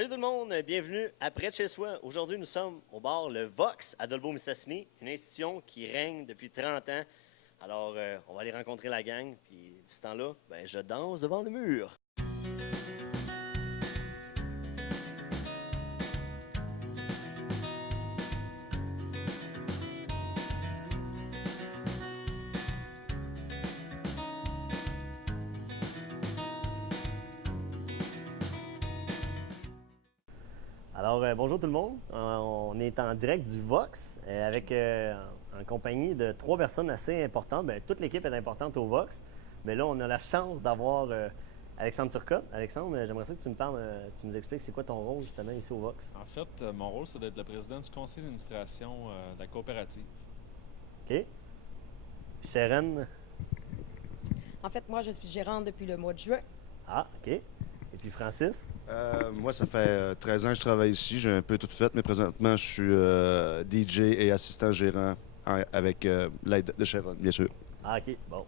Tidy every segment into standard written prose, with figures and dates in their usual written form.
Salut tout le monde, bienvenue à Près de chez soi. Aujourd'hui, nous sommes au bar Le Vox à Dolbeau-Mistassini, une institution qui règne depuis 30 ans. Alors, on va aller rencontrer la gang, puis d'ici ce temps-là, je danse devant le mur. Alors, bonjour tout le monde. On est en direct du Vox avec en compagnie de 3 personnes assez importantes. Toute l'équipe est importante au Vox. Mais là, on a la chance d'avoir Alexandre Turcotte. Alexandre, j'aimerais ça que tu me parles, tu nous expliques c'est quoi ton rôle justement ici au Vox. En fait, mon rôle, c'est d'être le président du conseil d'administration de la coopérative. OK. Puis Sharon. En fait, moi, je suis gérante depuis le mois de juin. Ah, OK. Et puis Francis. Moi, ça fait 13 ans que je travaille ici. J'ai un peu tout fait, mais présentement, je suis DJ et assistant gérant avec l'aide de Sharon, bien sûr. Ah, OK. Bon.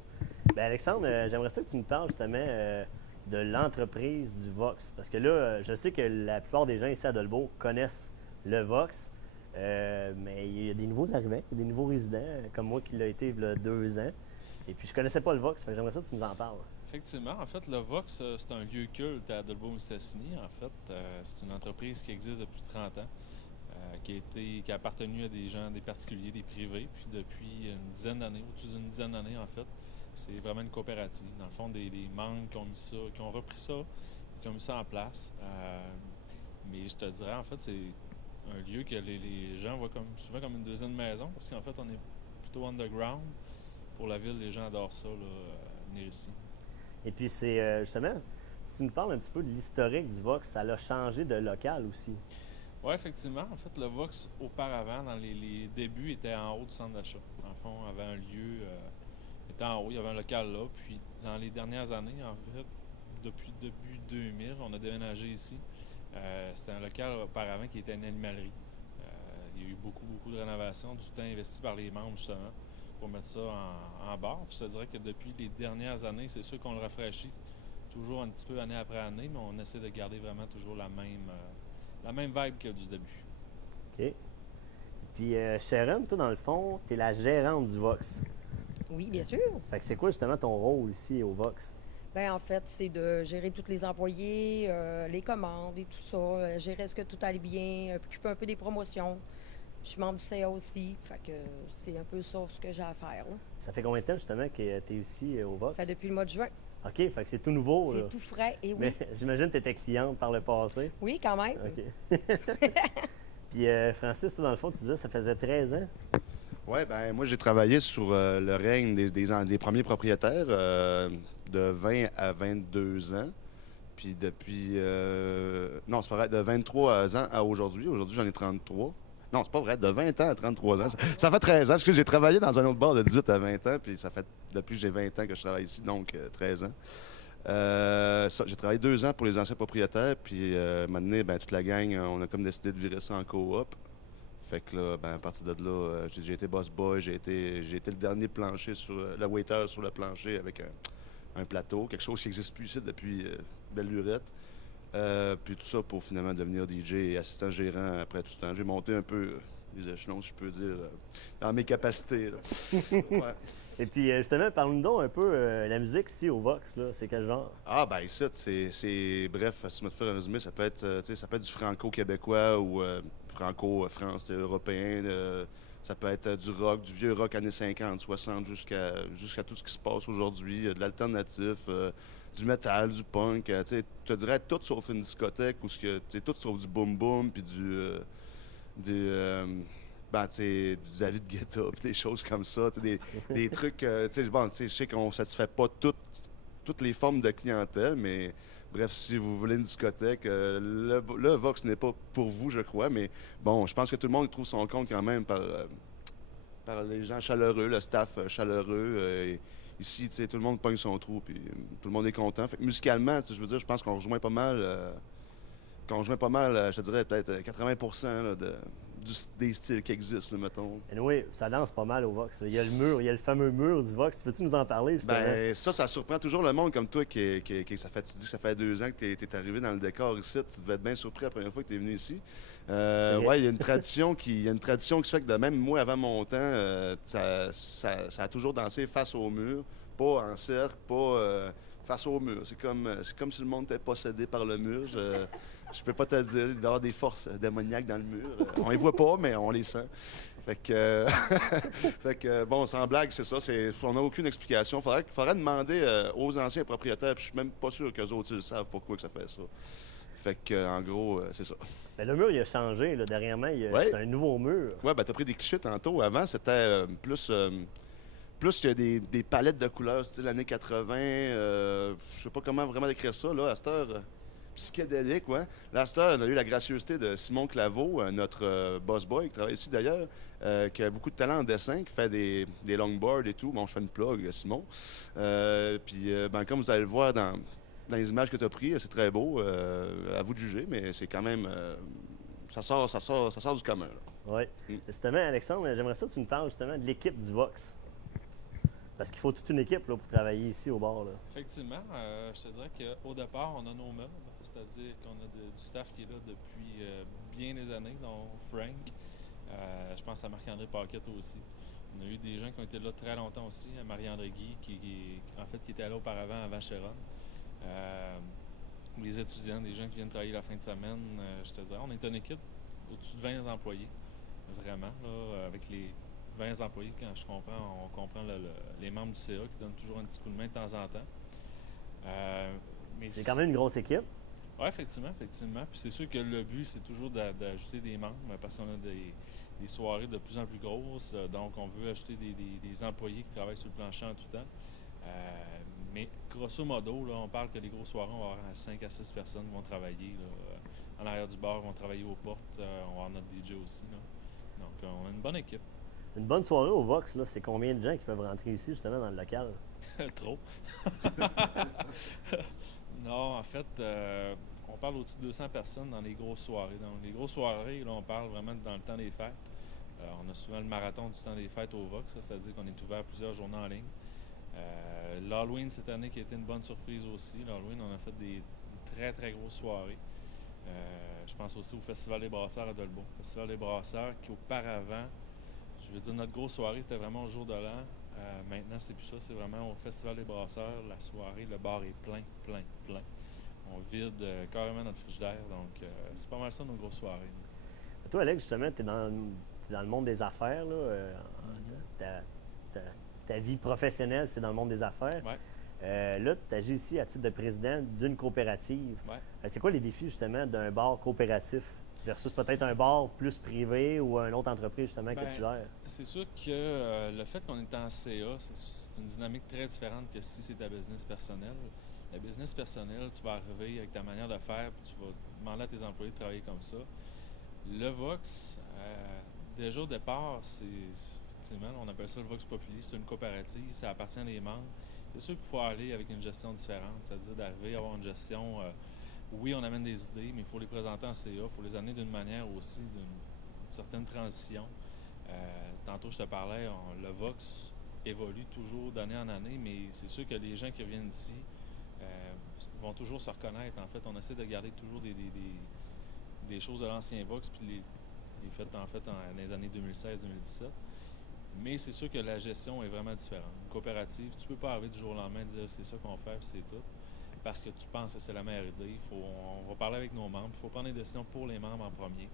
Alexandre, j'aimerais ça que tu me parles justement de l'entreprise du Vox. Parce que là, je sais que la plupart des gens ici à Dolbeau connaissent le Vox, mais il y a des nouveaux arrivants, il y a des nouveaux résidents, comme moi qui l'a été il y a 2 ans. Et puis, je connaissais pas le Vox, fait que j'aimerais ça que tu nous en parles. Effectivement, en fait, le Vox, c'est un lieu culte à Dolbeau-Mistassini. En fait, c'est une entreprise qui existe depuis 30 ans, qui a appartenu à des gens, des particuliers, des privés. Puis depuis une dizaine d'années, au-dessus d'une dizaine d'années, en fait, c'est vraiment une coopérative. Dans le fond, des membres qui ont mis ça, qui ont repris ça, qui ont mis ça en place. Mais je te dirais, en fait, c'est un lieu que les gens voient souvent comme une deuxième maison, parce qu'en fait, on est plutôt underground. Pour la ville, les gens adorent ça, venir ici. Et puis, c'est justement, si tu nous parles un petit peu de l'historique du Vox, ça l'a changé de local aussi. Oui, effectivement. En fait, le Vox, auparavant, dans les débuts, était en haut du centre d'achat. En fond, avait un lieu, était en haut, il y avait un local là. Puis, dans les dernières années, en fait, depuis début 2000, on a déménagé ici. C'était un local auparavant qui était une animalerie. Il y a eu beaucoup de rénovations, du temps investi par les membres, justement, pour mettre ça en bar. Je te dirais que depuis les dernières années, c'est sûr qu'on le rafraîchit toujours un petit peu année après année, mais on essaie de garder vraiment toujours la même vibe que du début. OK. Puis, Sharon, toi, dans le fond, tu es la gérante du Vox. Oui, bien sûr. Fait que c'est quoi justement ton rôle ici au Vox? En fait, c'est de gérer tous les employés, les commandes et tout ça, gérer est-ce que tout allait bien, occuper un peu des promotions. Je suis membre du CA aussi, fait que c'est un peu ça ce que j'ai à faire, là. Ça fait combien de temps justement que tu es ici au Vox? Ça fait depuis le mois de juin. OK, fait que c'est tout nouveau. C'est tout frais, et oui. Mais j'imagine que tu étais cliente par le passé. Oui, quand même. OK. Puis Francis, toi, dans le fond, tu disais que ça faisait 13 ans. Oui, moi, j'ai travaillé sur le règne des premiers propriétaires de 20 à 22 ans. Puis depuis. Non, c'est pas vrai, de 23 ans à aujourd'hui. Aujourd'hui, j'en ai 33. Non, c'est pas vrai, de 20 ans à 33 ans. Ça fait 13 ans, parce que j'ai travaillé dans un autre bar de 18 à 20 ans, puis ça fait depuis que j'ai 20 ans que je travaille ici, donc 13 ans. J'ai travaillé 2 ans pour les anciens propriétaires, puis maintenant, toute la gang, on a comme décidé de virer ça en coop. Fait que là, à partir de là, j'ai été boss boy, j'ai été le dernier plancher le waiter sur le plancher avec un plateau, quelque chose qui n'existe plus ici depuis belle lurette. Puis tout ça pour finalement devenir DJ et assistant gérant après tout ce temps. J'ai monté un peu les échelons, si je peux dire, dans mes capacités. Là. Ouais. Et puis justement, parle-nous donc un peu la musique ici au Vox, là. C'est quel genre? Ah, ça, bref, si je me fais un résumé, ça peut être du franco-québécois ou franco-français, européen. Ça peut être du rock, du vieux rock années 50, 60, jusqu'à tout ce qui se passe aujourd'hui, de l'alternatif, du métal, du punk. Tu te dirais tout sauf une discothèque où tout sauf du boom-boom, puis du David Guetta, puis des choses comme ça, des trucs, je sais qu'on ne satisfait pas toutes les formes de clientèle, mais bref, si vous voulez une discothèque, le Vox n'est pas pour vous, je crois, mais bon, je pense que tout le monde trouve son compte quand même par les gens chaleureux, le staff chaleureux. Ici, tout le monde pogne son trou, puis tout le monde est content. Fait que musicalement, je veux dire, je pense qu'on rejoint pas mal, je te dirais peut-être 80% là, des styles qui existent, là, mettons. Oui, ça danse pas mal au Vox. Il y a le mur, il y a le fameux mur du Vox. Peux-tu nous en parler, justement? Ben, ça surprend toujours le monde comme toi tu dis que ça fait 2 ans que tu es arrivé dans le décor ici. Tu devais être bien surpris la première fois que tu es venu ici. Ouais, il y a une tradition qui se fait que de même moi, avant mon temps, ça a toujours dansé face au mur, pas en cercle, pas face au mur. C'est comme si le monde était possédé par le mur. Je peux pas te le dire. Il doit y avoir des forces démoniaques dans le mur. On les voit pas, mais on les sent. Fait que, bon, sans blague, c'est ça. On n'a aucune explication. Faudrait demander aux anciens propriétaires, puis je suis même pas sûr qu'eux autres ils savent pourquoi que ça fait ça. Fait que, en gros, c'est ça. Ben, le mur, il a changé. Là, dernièrement, Ouais. c'est un nouveau mur. Ouais, ben t'as pris des clichés tantôt. Avant, c'était plus qu'il y a des palettes de couleurs, style années 80. Je sais pas comment vraiment décrire ça, là, à cette heure. Psychédélique, ouais. Là, à cette heure, on a eu la gracieuseté de Simon Claveau, notre boss boy, qui travaille ici d'ailleurs, qui a beaucoup de talent en dessin, qui fait des longboards et tout. Bon, je fais une plug, Simon. Puis, ben, comme vous allez le voir dans les images que tu as prises, c'est très beau. À vous de juger, mais c'est quand même. Ça sort du commun. Oui. Justement, Alexandre, j'aimerais ça que tu me parles justement de l'équipe du Vox. Parce qu'il faut toute une équipe là, pour travailler ici au bar. Là. Effectivement, je te dirais qu'au départ, on a nos meubles, c'est-à-dire qu'on a du staff qui est là depuis bien des années, dont Frank. Je pense à Marc-André Paquette aussi. On a eu des gens qui ont été là très longtemps aussi, Marie-André Guy, qui était là auparavant avant Sharon. Les étudiants, des gens qui viennent travailler la fin de semaine, je te dirais, on est une équipe au-dessus de 20 employés, vraiment, là, avec les 20 employés, quand on comprend les membres du CA qui donnent toujours un petit coup de main de temps en temps. C'est quand même une grosse équipe. Oui, effectivement. Puis c'est sûr que le but, c'est toujours d'ajouter des membres parce qu'on a des soirées de plus en plus grosses. Donc, on veut ajouter des employés qui travaillent sur le plancher en tout temps. Mais grosso modo, là, on parle que les grosses soirées, on va avoir 5 à 6 personnes qui vont travailler. Là, en arrière du bar, vont travailler aux portes. On va avoir notre DJ aussi. Là. Donc, on a une bonne équipe. Une bonne soirée au Vox, là, c'est combien de gens qui peuvent rentrer ici, justement, dans le local? Trop. Non, en fait, on parle au-dessus de 200 personnes dans les grosses soirées. Dans les grosses soirées, là, on parle vraiment dans le temps des fêtes. On a souvent le marathon du temps des fêtes au Vox, c'est-à-dire qu'on est ouvert plusieurs journées en ligne. L'Halloween cette année qui a été une bonne surprise aussi. L'Halloween, on a fait des très, très grosses soirées. Je pense aussi au Festival des Brasseurs à Dolbeau. Festival des Brasseurs qui, auparavant, je veux dire, notre grosse soirée, c'était vraiment au jour de l'an. Maintenant, c'est plus ça. C'est vraiment au Festival des Brasseurs. La soirée, le bar est plein. On vide carrément notre frigidaire. Donc, c'est pas mal ça, nos grosses soirées. Toi, Alex, justement, tu es dans le monde des affaires. Là, ta vie professionnelle, c'est dans le monde des affaires. Ouais. Là, tu agis ici à titre de président d'une coopérative. Ouais. C'est quoi les défis, justement, d'un bar coopératif versus peut-être un bar plus privé ou une autre entreprise, justement, que tu gères? C'est sûr que le fait qu'on est en CA, c'est une dynamique très différente que si c'est ta business personnelle. La business personnelle, tu vas arriver avec ta manière de faire, puis tu vas demander à tes employés de travailler comme ça. Le Vox, déjà au départ, effectivement, on appelle ça le Vox Populi, c'est une coopérative, ça appartient à des membres. C'est sûr qu'il faut aller avec une gestion différente, c'est-à-dire d'arriver à avoir une gestion... oui, on amène des idées, mais il faut les présenter en CA, il faut les amener d'une manière aussi, d'une certaine transition. Tantôt, je te parlais, le Vox évolue toujours d'année en année, mais c'est sûr que les gens qui reviennent ici vont toujours se reconnaître. En fait, on essaie de garder toujours des choses de l'ancien Vox, puis les faites en fait dans les années 2016-2017. Mais c'est sûr que la gestion est vraiment différente. Une coopérative, tu peux pas arriver du jour au lendemain et dire c'est ça qu'on fait, puis c'est tout. Parce que tu penses que c'est la meilleure idée. On va parler avec nos membres. Il faut prendre des décisions pour les membres en premier.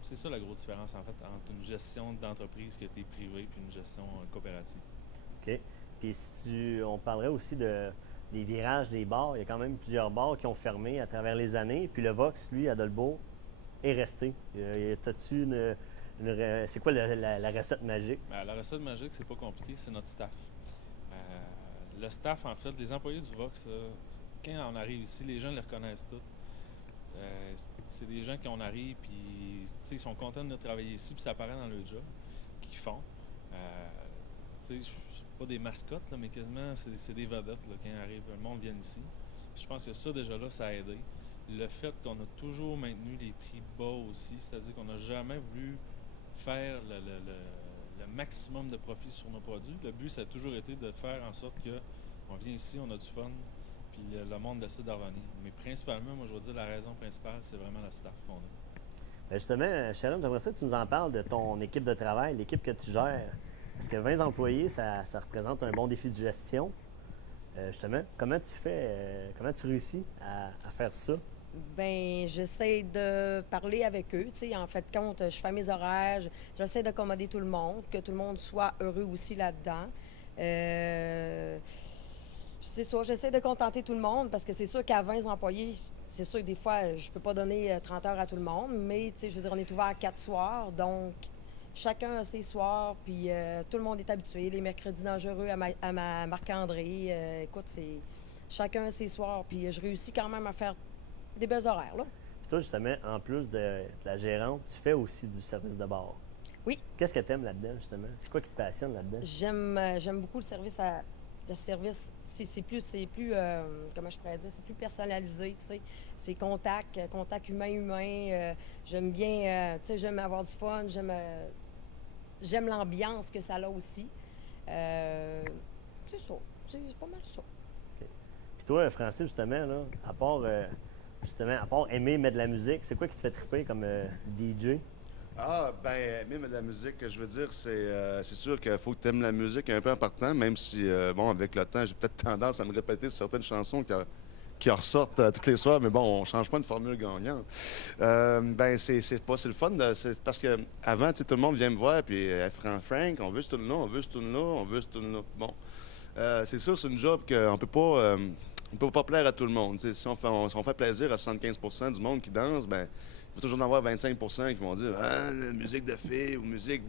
C'est ça la grosse différence, en fait, entre une gestion d'entreprise qui a été privée et une gestion coopérative. OK. Puis on parlerait aussi des virages des bars. Il y a quand même plusieurs bars qui ont fermé à travers les années. Puis le Vox, lui, à Dolbeau, est resté. T'as-tu c'est quoi la recette magique? Bien, la recette magique, c'est pas compliqué, c'est notre staff. Le staff, en fait, les employés du Vox, quand on arrive ici, les gens les reconnaissent tous. C'est des gens qui on arrive, puis ils sont contents de travailler ici, puis ça apparaît dans leur job qu'ils font. C'est pas des mascottes, là, mais quasiment, c'est des vedettes là, quand ils arrivent. Le monde vient ici. Puis je pense que ça, déjà là, ça a aidé. le fait qu'on a toujours maintenu les prix bas aussi, c'est-à-dire qu'on n'a jamais voulu faire le maximum de profit sur nos produits. Le but, ça a toujours été de faire en sorte que on vient ici, on a du fun, puis le monde décide de revenir. Mais principalement, moi, je veux dire, la raison principale, c'est vraiment le staff qu'on a. Ben justement, Sharon, j'aimerais ça que tu nous en parles de ton équipe de travail, l'équipe que tu gères. Parce que 20 employés, ça représente un bon défi de gestion. Justement, comment tu fais, comment tu réussis à faire tout ça? Ben, j'essaie de parler avec eux. Tu sais, en fait, compte, je fais mes horaires, j'essaie d'accommoder tout le monde, que tout le monde soit heureux aussi là-dedans. C'est ça, j'essaie de contenter tout le monde parce que c'est sûr qu'à 20 employés, c'est sûr que des fois, je peux pas donner 30 heures à tout le monde, mais tu sais, je veux dire, on est ouvert 4 soirs, donc chacun a ses soirs, puis tout le monde est habitué. Les mercredis dangereux à Marc-André, écoute, c'est chacun a ses soirs, puis je réussis quand même à faire des belles horaires, là. Puis toi, justement, en plus de la gérante, tu fais aussi du service de bar. Oui. Qu'est-ce que tu aimes là-dedans, justement? C'est quoi qui te passionne là-dedans? J'aime beaucoup le service le service, c'est plus comment je pourrais dire, c'est plus personnalisé, tu sais. C'est contact humain. J'aime bien, tu sais, j'aime avoir du fun, j'aime l'ambiance que ça a aussi. C'est ça, c'est pas mal ça. Puis toi, Francis, justement, là, à part aimer mettre de la musique, c'est quoi qui te fait triper comme DJ? Ah, ben, même de la musique, je veux dire, c'est sûr qu'il faut que tu aimes la musique un peu en partant, même si, bon, avec le temps, j'ai peut-être tendance à me répéter certaines chansons qui ressortent tous les soirs, mais bon, on change pas une formule gagnante. Ben, c'est le fun, c'est parce que avant, tu sais, tout le monde vient me voir, puis Frank, on veut ce tune-là, on veut ce tune-là, on veut ce tune-là. Bon, c'est sûr, c'est une job qu'on peut pas. On peut pas plaire à tout le monde. T'sais, si on fait plaisir à 75 du monde qui danse, ben il va toujours en avoir 25 qui vont dire ah, musique de filles ou musique,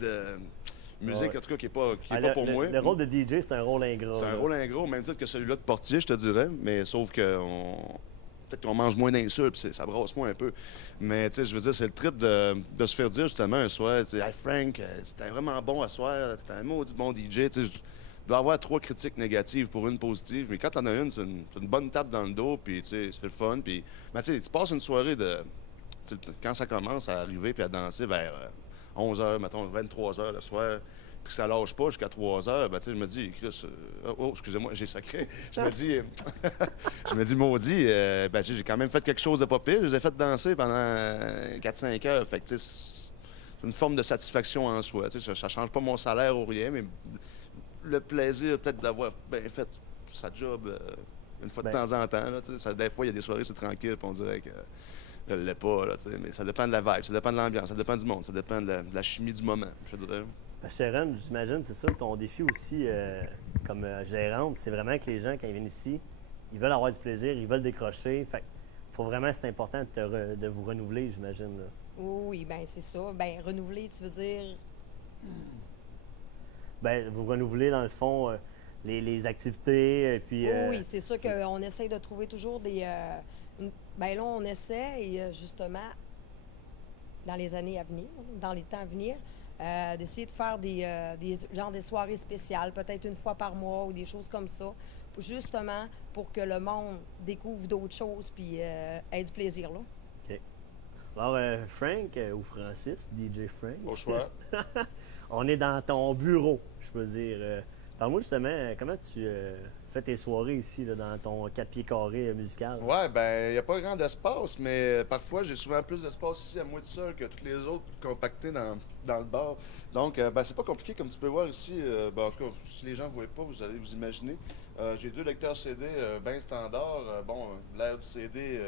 Ouais. en tout cas, qui n'est pas Ah, pour moi. Le rôle de DJ, c'est un rôle ingrat. C'est un là. rôle ingrat, au même titre que celui-là de portier, je te dirais. Mais sauf que peut-être qu'on mange moins d'insultes, puis ça brasse moins un peu. Mais tu sais, je veux dire, c'est le trip de se faire dire justement un soir, tu sais, hey Frank, c'était vraiment bon à soir, t'es un maudit bon DJ. Tu sais, il doit y avoir 3 critiques négatives pour une positive. Mais quand t'en as une, c'est une bonne tape dans le dos, puis tu sais, c'est le fun. Puis, mais tu sais, tu passes une soirée de. Quand ça commence à arriver puis à danser vers 11 h, mettons 23 h le soir, puis que ça lâche pas jusqu'à 3 h, ben, tu sais, je me dis, Chris, excusez-moi, j'ai sacré. Je me dis, maudit, ben, tu sais, j'ai quand même fait quelque chose de pas pire. Je les ai fait danser pendant 4-5 heures. Fait que, tu sais, c'est une forme de satisfaction en soi. Tu sais, ça change pas mon salaire ou rien, mais le plaisir peut-être d'avoir fait sa job une fois de temps en temps. Là, des fois, il y a des soirées, c'est tranquille, puis on dirait que je l'ai pas. Là, mais ça dépend de la vibe, ça dépend de l'ambiance, ça dépend du monde, ça dépend de la chimie du moment, je dirais. Sharon, j'imagine, c'est ça, ton défi aussi comme gérante, c'est vraiment que les gens, quand ils viennent ici, ils veulent avoir du plaisir, ils veulent décrocher. Fait faut vraiment, c'est important de vous renouveler, j'imagine. Là. Oui, ben c'est ça. Ben renouveler, tu veux dire. Ben, vous renouvelez, dans le fond, les activités, et puis... Oui, c'est sûr qu'on essaie de trouver toujours des. Ben là, on essaie, et justement, dans les années à venir, dans les temps à venir, d'essayer de faire des soirées spéciales, peut-être une fois par mois ou des choses comme ça, justement pour que le monde découvre d'autres choses puis ait du plaisir, là. OK. Alors, Frank ou Francis, DJ Frank. Au choix. On est dans ton bureau, je peux dire. Parle-moi justement, comment tu fais tes soirées ici, là, dans ton 4 pieds carrés musical? Ouais, ben, il n'y a pas grand d'espace, mais parfois, j'ai souvent plus d'espace ici à moi tout seul que tous les autres compactés dans le bar. Donc, ben, c'est pas compliqué, comme tu peux voir ici. Ben, en tout cas, si les gens ne voient pas, vous allez vous imaginer. J'ai 2 lecteurs CD bien standards. Bon, l'ère du CD,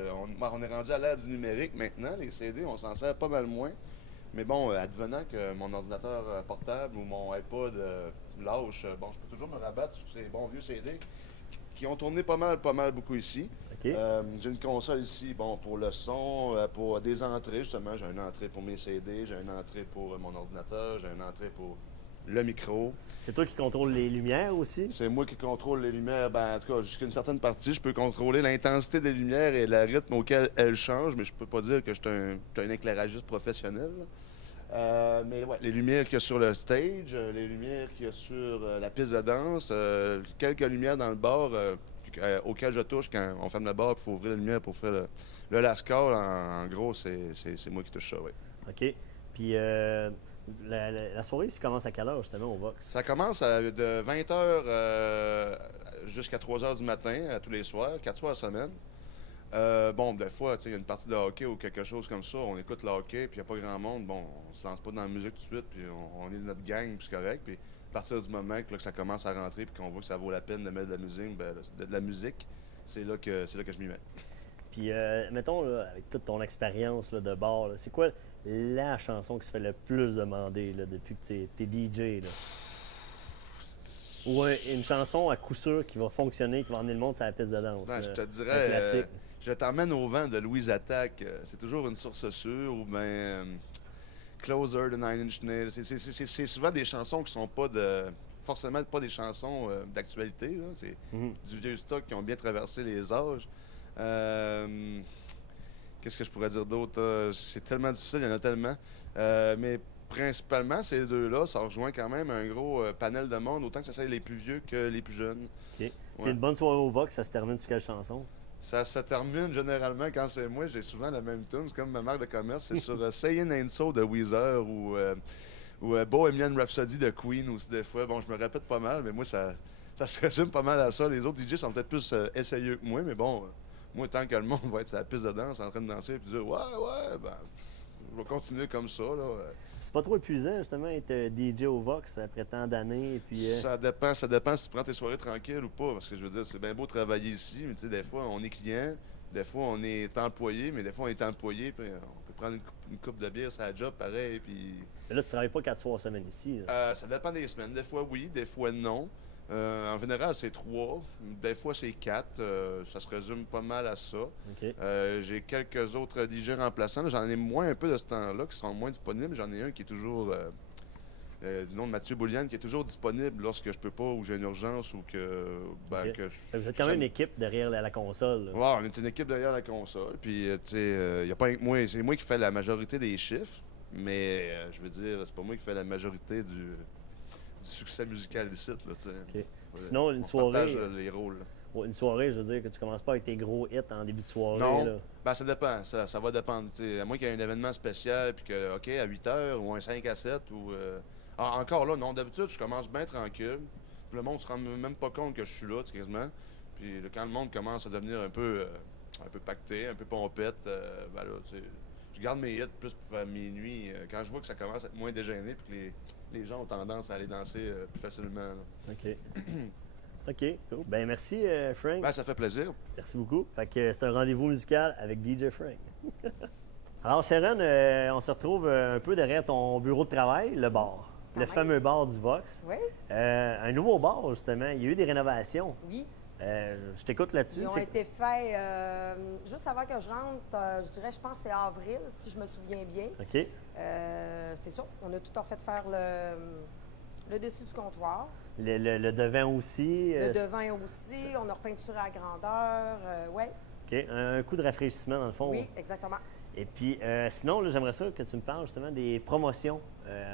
on est rendu à l'ère du numérique maintenant. Les CD, on s'en sert pas mal moins. Mais bon, advenant que mon ordinateur portable ou mon iPod lâche, bon, je peux toujours me rabattre sur ces bons vieux CD qui ont tourné pas mal beaucoup ici. OK. J'ai une console ici, bon, pour le son, pour des entrées, justement. J'ai une entrée pour mes CD, j'ai une entrée pour mon ordinateur, j'ai une entrée pour le micro. C'est toi qui contrôles les lumières aussi? C'est moi qui contrôle les lumières. Ben, en tout cas, jusqu'à une certaine partie, je peux contrôler l'intensité des lumières et le rythme auquel elles changent, mais je peux pas dire que je suis un éclairagiste professionnel. Mais ouais, les lumières qu'il y a sur le stage, les lumières qu'il y a sur la piste de danse, quelques lumières dans le bar auquel je touche quand on ferme la barre et il faut ouvrir la lumière pour faire le last call. En gros, c'est moi qui touche ça, oui. OK. Puis la soirée ici commence à quelle heure, justement, au Vox? Ça commence de 20h jusqu'à 3h du matin, tous les soirs, 4 soirs à semaine. Bon, des fois, il y a une partie de hockey ou quelque chose comme ça, on écoute le hockey, puis il n'y a pas grand monde. Bon, on se lance pas dans la musique tout de suite, puis on est notre gang, puis c'est correct. Puis à partir du moment que ça commence à rentrer, puis qu'on voit que ça vaut la peine de mettre de la musique, c'est là que je m'y mets. Puis, mettons, là, avec toute ton expérience là, de bar, là, c'est quoi la chanson qui se fait le plus demander là, depuis que tu es DJ? Là? Ou une chanson à coup sûr qui va fonctionner, qui va emmener le monde sur la piste de danse? Ben, là, je te un dirais, classique. je t'emmène au vent de Louise Attaque. C'est toujours une source sûre, ou bien Closer de Nine Inch Nails. C'est souvent des chansons qui sont pas forcément pas des chansons d'actualité. Là. C'est du vieux stock qui ont bien traversé les âges. Qu'est-ce que je pourrais dire d'autre? C'est tellement difficile, il y en a tellement. Mais principalement, ces deux-là, ça rejoint quand même un gros panel de monde, autant que ça soit les plus vieux que les plus jeunes. OK. Ouais. Puis une bonne soirée au Vox, ça se termine sur quelle chanson? Ça se termine généralement quand c'est moi, j'ai souvent la même tune, c'est comme ma marque de commerce, c'est sur Sayin' Ain't So de Weezer ou Bohemian Rhapsody de Queen aussi des fois. Bon, je me répète pas mal, mais moi, ça se résume pas mal à ça. Les autres DJ sont peut-être plus essayeux que moi, mais bon, moi, tant que le monde va être sur la piste de danse en train de danser et dire « Ouais, ben, je vais continuer comme ça, là. » C'est pas trop épuisant, justement, être DJ au Vox après tant d'années. Et puis, Ça dépend si tu prends tes soirées tranquilles ou pas. Parce que je veux dire, c'est bien beau travailler ici, mais tu sais, des fois, on est client, des fois, on est employé, mais des fois, on est employé, puis on peut prendre une coupe de bière sur la job, pareil, puis... mais là, tu travailles pas 4 soirs semaine ici. Là. Ça dépend des semaines. Des fois, oui, des fois, non. En général, c'est 3. Des fois, c'est 4. Ça se résume pas mal à ça. OK. J'ai quelques autres DJ remplaçants. Là, j'en ai moins un peu de ce temps-là, qui sont moins disponibles. J'en ai un qui est toujours, du nom de Mathieu Bouliane, qui est toujours disponible lorsque je peux pas, ou j'ai une urgence, ou que... OK. que Vous êtes quand même une équipe derrière la console. Là. Ouais, on est une équipe derrière la console. Puis, tu sais, y a pas rien que moi. C'est moi qui fais la majorité des chiffres. Mais, je veux dire, c'est pas moi qui fais la majorité du succès musical ici, là, tu sais. OK. Sinon, une on soirée... partage les rôles, là. Ouais, une soirée, je veux dire que tu commences pas avec tes gros hits en début de soirée. Non. Là. Ben, ça dépend. Ça va dépendre. T'sais, à moins qu'il y ait un événement spécial, puis que, OK, à 8 h ou un 5 à 7, ou. Encore là, non. D'habitude, je commence bien tranquille. Puis le monde se rend même pas compte que je suis là, quasiment. Puis quand le monde commence à devenir un peu pacté, un peu pompette, ben là, tu sais, je garde mes hits plus pour faire minuit. Quand je vois que ça commence à être moins dégêné, puis que les gens ont tendance à aller danser plus facilement. Là. OK. OK, cool. Ben merci, Frank. Ben, ça fait plaisir. Merci beaucoup. Fait que c'est un rendez-vous musical avec DJ Frank. Alors, Sharon, on se retrouve un peu derrière ton bureau de travail, le bar. Quand Le même. fameux bar du Vox. Oui, Un nouveau bar, justement. Il y a eu des rénovations. oui. Je t'écoute là-dessus. Ils ont C'est- été faits juste avant que je rentre, je dirais, je pense que c'est avril, si je me souviens bien. OK. C'est ça. On a tout en fait faire le dessus du comptoir. Le devant aussi. Le devant aussi. On a repeinturé à grandeur. Oui, OK. Un coup de rafraîchissement, dans le fond. oui, exactement. Et puis, sinon, là, j'aimerais ça que tu me parles justement des promotions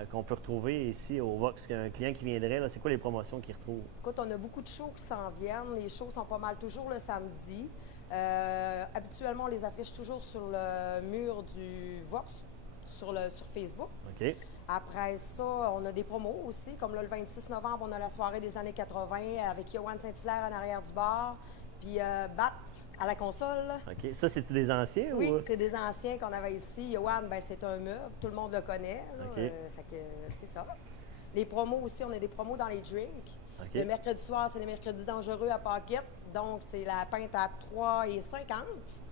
qu'on peut retrouver ici au Vox. Un client qui viendrait, là, c'est quoi les promotions qu'il retrouve? Écoute, on a beaucoup de shows qui s'en viennent. Les shows sont pas mal toujours le samedi. Habituellement, on les affiche toujours sur le mur du Vox, sur Facebook. OK. Après ça, on a des promos aussi, comme là, le 26 novembre, on a la soirée des années 80 avec Johan Saint-Hilaire en arrière du bar, puis Bat à la console. OK. Ça, c'est-tu des anciens Oui, ou? c'est des anciens qu'on avait ici. Johan, ben, c'est un meuble, tout le monde le connaît. Là. OK. Fait que c'est ça. Les promos aussi, on a des promos dans les drinks. OK. Le mercredi soir, c'est les mercredis dangereux à Paquette. Donc, c'est la pinte à 3,50.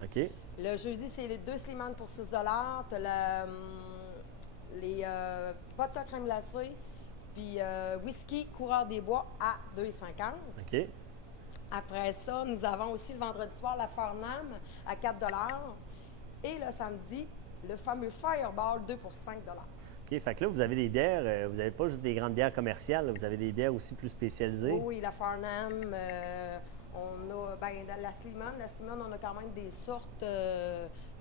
OK. Le jeudi, c'est les 2 Slimane pour 6 Tu as les vodka crème glacée, puis whisky coureur des bois à 2,50. OK. Après ça, nous avons aussi le vendredi soir la Farnham à 4 et le samedi, le fameux Fireball 2 pour 5 OK. Fait que là, vous avez des bières, vous n'avez pas juste des grandes bières commerciales, là, vous avez des bières aussi plus spécialisées. Oui, la Farnham, on a, ben, dans la Slimane, on a quand même des sortes, tu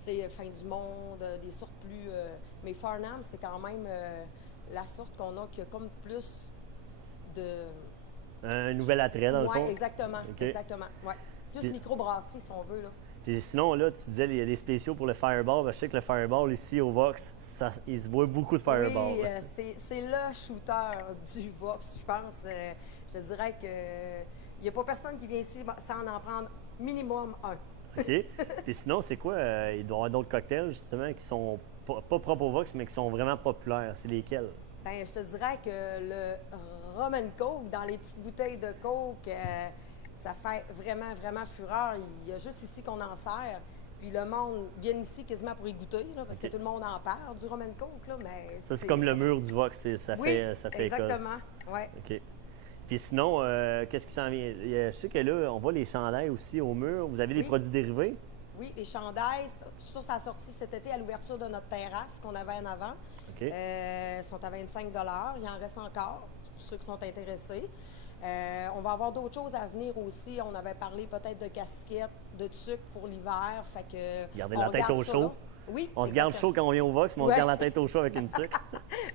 sais, fin du monde, des sortes plus. Mais Farnham, c'est quand même la sorte qu'on a qui a comme plus de. Un nouvel attrait, dans le Oui, fond. exactement. OK. Exactement. Ouais. Plus Puis- microbrasserie, si on veut, là. Puis sinon, là, tu disais, il y a des spéciaux pour le Fireball. Je sais que le Fireball, ici, au Vox, il se boit beaucoup de Fireball. Oui, c'est le shooter du Vox, je pense. Je dirais que il n'y a pas personne qui vient ici sans en prendre minimum un. OK. Puis sinon, c'est quoi? Il doit y avoir d'autres cocktails, justement, qui sont pas propres au Vox, mais qui sont vraiment populaires. C'est lesquels? Bien, je te dirais que le rum and coke, dans les petites bouteilles de coke, ça fait vraiment, vraiment fureur. Il y a juste ici qu'on en sert. Puis le monde vient ici quasiment pour y goûter, là, parce OK. que tout le monde en parle du rum and coke. Là, mais Ça, c'est comme le mur du Vox. Oui, Ça fait école. exactement. Ouais. OK. Puis sinon, qu'est-ce qui s'en vient? Je sais que là, on voit les chandails aussi au mur. Vous avez des Oui. produits dérivés? Oui, les chandails, ça a sorti cet été à l'ouverture de notre terrasse qu'on avait en avant. OK. Ils sont à 25 Il en reste encore, pour ceux qui sont intéressés. On va avoir d'autres choses à venir aussi. On avait parlé peut-être de casquettes, de sucre pour l'hiver. Fait que Garder on la tête regarde au ça, chaud. là. Oui. On se garde chaud quand on vient au Vox, mais on se Ouais. garde la tête au chaud avec une sucre.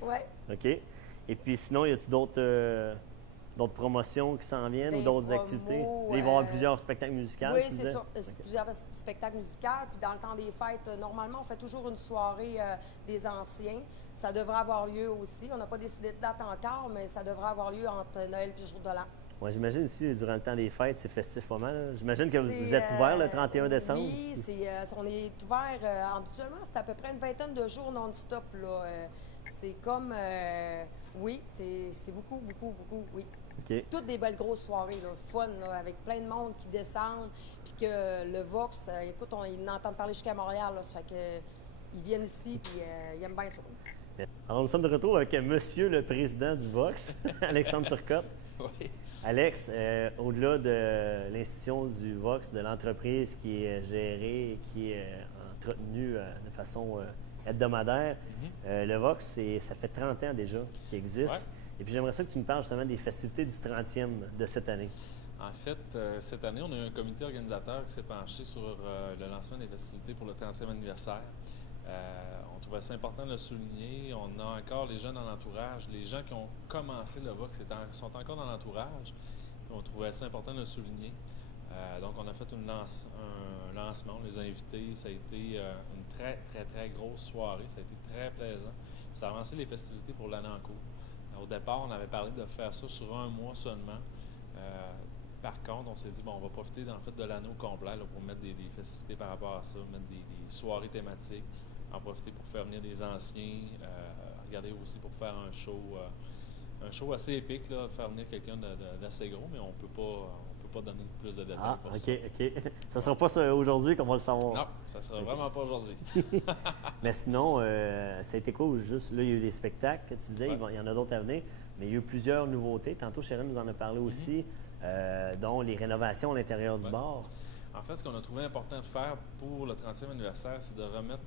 Oui. OK. Et puis sinon, y a-t-il d'autres promotions qui s'en viennent ou Des d'autres promos, activités? Là, il va y avoir plusieurs spectacles musicaux, Oui, tu c'est disais? ça. C'est plusieurs spectacles musicaux. Puis dans le temps des fêtes, normalement, on fait toujours une soirée des anciens. Ça devrait avoir lieu aussi. On n'a pas décidé de date encore, mais ça devrait avoir lieu entre Noël et le jour de l'an. Ouais, j'imagine ici, durant le temps des fêtes, c'est festif pas mal. J'imagine que vous C'est, êtes ouvert le 31 décembre. Oui, on est ouvert. Habituellement, c'est à peu près une vingtaine de jours non-stop. Là. C'est comme. Oui, c'est beaucoup, beaucoup, beaucoup, oui. OK. Toutes des belles grosses soirées, là, fun, là, avec plein de monde qui descendent. Puis que le Vox, écoute, ils entendent parler jusqu'à Montréal. Là, ça fait que ils viennent ici, puis ils aiment bien ça. Alors, nous sommes de retour avec Monsieur le Président du Vox, Alexandre Turcotte. Oui. Alex, au-delà de l'institution du Vox, de l'entreprise qui est gérée, qui est entretenue de façon hebdomadaire, le Vox, ça fait 30 ans déjà qu'il existe. Ouais. Et puis j'aimerais ça que tu nous parles justement des festivités du 30e de cette année. En fait, cette année, on a eu un comité organisateur qui s'est penché sur le lancement des festivités pour le 30e anniversaire. On trouvait ça important de le souligner. On a encore les jeunes dans l'entourage. Les gens qui ont commencé le Vox sont encore dans l'entourage. Puis on trouvait ça important de le souligner. Donc, on a fait un lancement, on les a invités. Ça a été une très, très, très grosse soirée. Ça a été très plaisant. Puis ça a lancé les festivités pour l'année en cours. Au départ, on avait parlé de faire ça sur un mois seulement. Par contre, on s'est dit, bon, on va profiter en fait de l'année au complet là, pour mettre des festivités par rapport à ça, mettre des soirées thématiques, en profiter pour faire venir des anciens, regarder aussi pour faire un show assez épique, là, faire venir quelqu'un d'assez gros, mais on peut pas donner plus de détails Ah, pour OK, ça. OK. Ça ne sera pas ça aujourd'hui qu'on va le savoir. Non, ça sera vraiment pas aujourd'hui. Mais sinon, ça a été quoi? Juste, là, il y a eu des spectacles que tu disais, Ouais. il y en a d'autres à venir, mais il y a eu plusieurs nouveautés. Tantôt, Sharon nous en a parlé aussi, dont les rénovations à l'intérieur du Ouais. bar. En fait, ce qu'on a trouvé important de faire pour le 30e anniversaire, c'est de remettre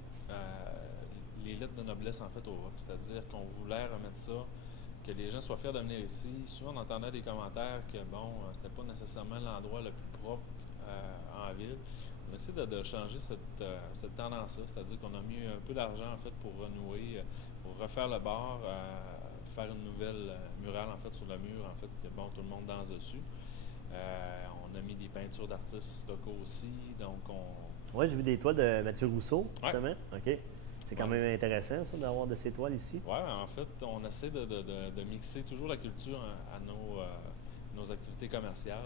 les lettres de noblesse en fait au Vox. C'est-à-dire qu'on voulait remettre ça, que les gens soient fiers de venir ici. Souvent, on entendait des commentaires que, bon, c'était pas nécessairement l'endroit le plus propre en ville. On essaie de changer cette tendance-là, c'est-à-dire qu'on a mis un peu d'argent en fait pour renouer, pour refaire le bar, faire une nouvelle murale en fait sur le mur, en fait, que bon, tout le monde danse dessus. On a mis des peintures d'artistes locaux aussi, donc Oui, j'ai vu des toiles de Mathieu Rousseau, justement. Ouais. OK. C'est quand Ouais. même intéressant, ça, d'avoir de ces toiles ici. ouais, en fait, on essaie de mixer toujours la culture à nos activités commerciales,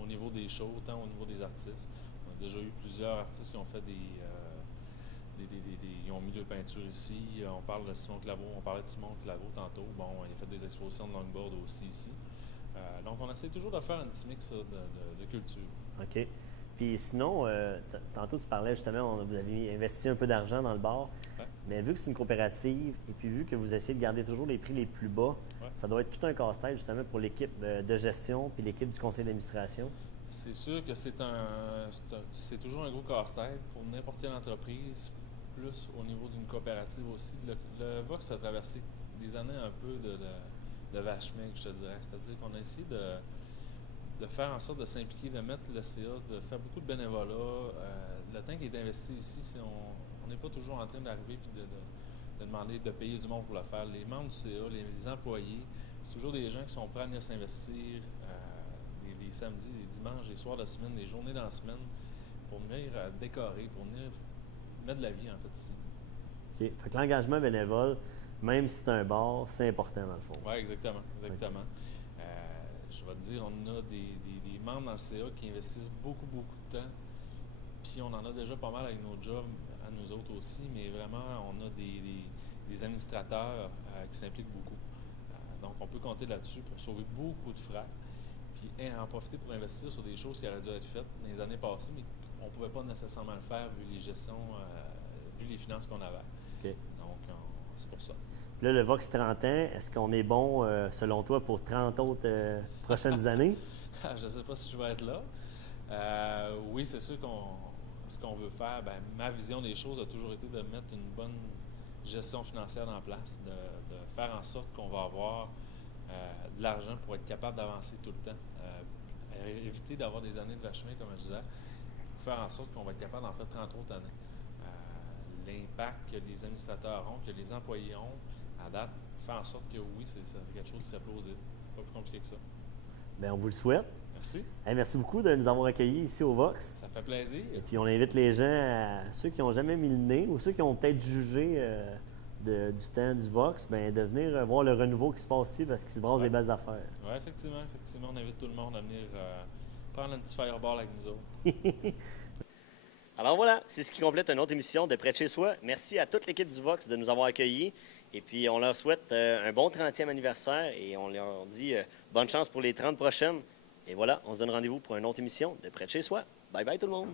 au niveau des shows, autant au niveau des artistes. On a déjà eu plusieurs artistes qui ont fait ils ont mis de peinture ici. On parle de Simon Claveau, on parlait de Simon Claveau tantôt. Bon, il a fait des expositions de longboard aussi ici. Donc, on essaie toujours de faire un petit mix de culture. OK. Puis sinon, tantôt tu parlais justement, vous avez investi un peu d'argent dans le bar, Ouais. mais vu que c'est une coopérative et puis vu que vous essayez de garder toujours les prix les plus bas, Ouais. ça doit être tout un casse-tête justement pour l'équipe de gestion puis l'équipe du conseil d'administration. C'est sûr que c'est toujours un gros casse-tête pour n'importe quelle entreprise, plus au niveau d'une coopérative aussi. Le Vox a traversé des années un peu de vache maigre, je te dirais. C'est-à-dire qu'on a essayé de faire en sorte de s'impliquer, de mettre le CA, de faire beaucoup de bénévolat. Le temps qui est investi ici, on n'est pas toujours en train d'arriver et de demander de payer du monde pour le faire. Les membres du CA, les employés, c'est toujours des gens qui sont prêts à venir s'investir, les samedis, les dimanches, les soirs de semaine, les journées dans la semaine, pour venir décorer, pour venir mettre de la vie, en fait, ici. OK. Fait que l'engagement bénévole, même si c'est un bar, c'est important dans le fond. Oui, exactement. Je vais te dire, on a des membres dans le CA qui investissent beaucoup, beaucoup de temps. Puis on en a déjà pas mal avec nos jobs, à nous autres aussi, mais vraiment, on a des administrateurs qui s'impliquent beaucoup. Donc, on peut compter là-dessus pour sauver beaucoup de frais, puis en profiter pour investir sur des choses qui auraient dû être faites dans les années passées, mais on ne pouvait pas nécessairement le faire vu les gestions, vu les finances qu'on avait. OK. Donc, c'est pour ça. Là, le Vox 30 ans, est-ce qu'on est bon, selon toi, pour 30 autres prochaines années? Je ne sais pas si je vais être là. Oui, c'est sûr ce qu'on veut faire, ma vision des choses a toujours été de mettre une bonne gestion financière en place, de faire en sorte qu'on va avoir de l'argent pour être capable d'avancer tout le temps. Éviter d'avoir des années de vache-main, comme je disais, pour faire en sorte qu'on va être capable d'en faire 30 autres années. L'impact que les administrateurs ont, que les employés ont, à date, fait en sorte que oui, c'est quelque chose qui serait plausible. Pas plus compliqué que ça. Bien, on vous le souhaite. Merci. Hey, merci beaucoup de nous avoir accueillis ici au Vox. Ça fait plaisir. Et puis, on invite les gens, ceux qui n'ont jamais mis le nez ou ceux qui ont peut-être jugé du temps du Vox, bien, de venir voir le renouveau qui se passe ici parce qu'il se brasse des belles affaires. Oui, effectivement, on invite tout le monde à venir prendre un petit fireball avec nous autres. Alors voilà, c'est ce qui complète une autre émission de Près de chez soi. Merci à toute l'équipe du Vox de nous avoir accueillis. Et puis, on leur souhaite un bon 30e anniversaire et on leur dit bonne chance pour les 30 prochaines. Et voilà, on se donne rendez-vous pour une autre émission de Près de chez soi. Bye bye tout le monde!